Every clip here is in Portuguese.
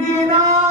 Medina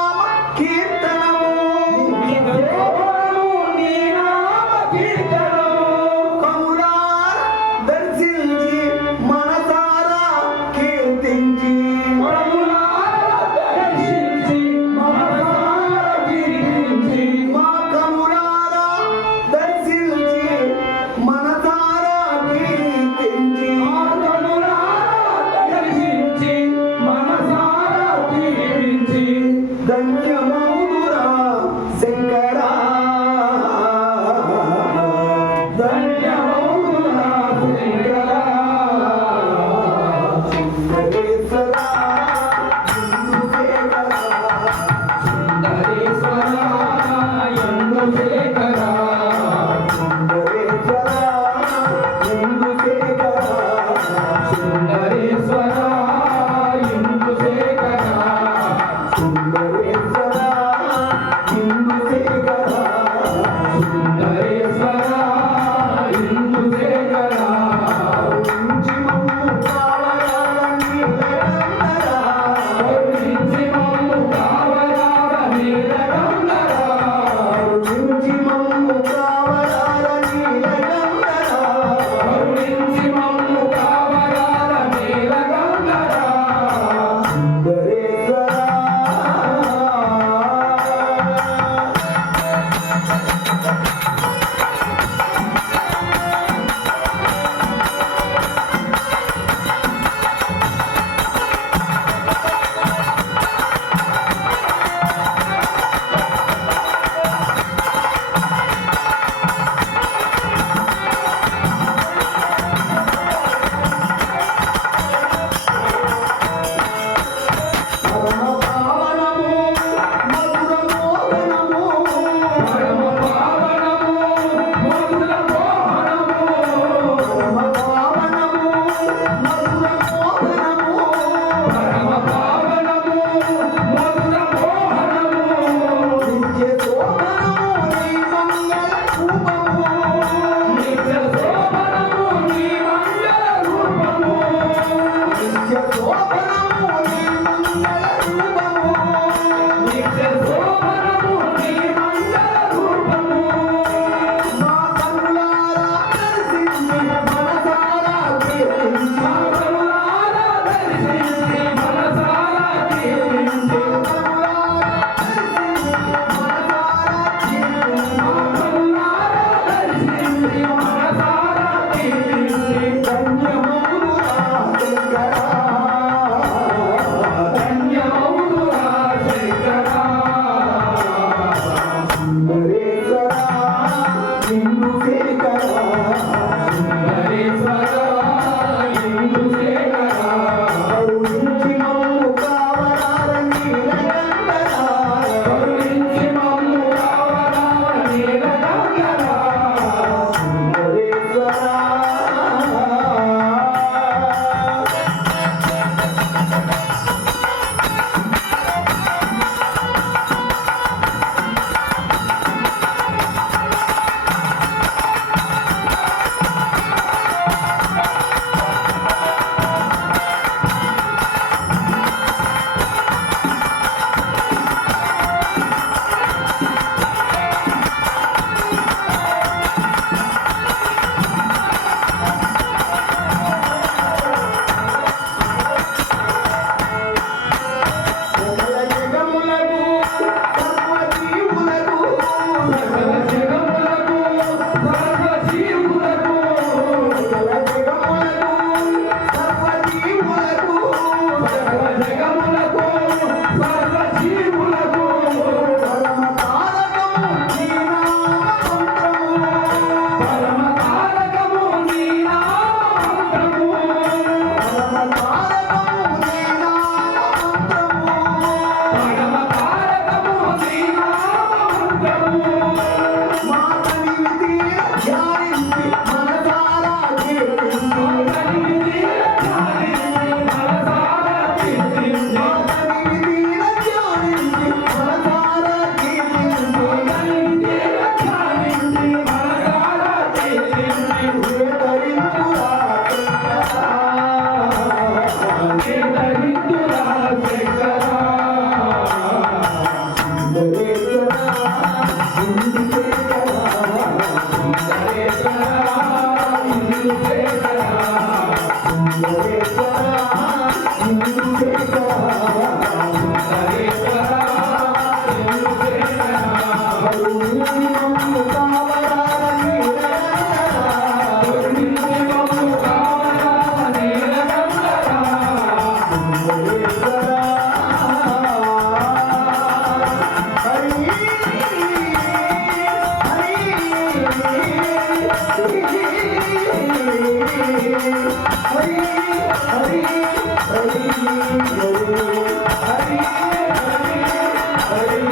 Música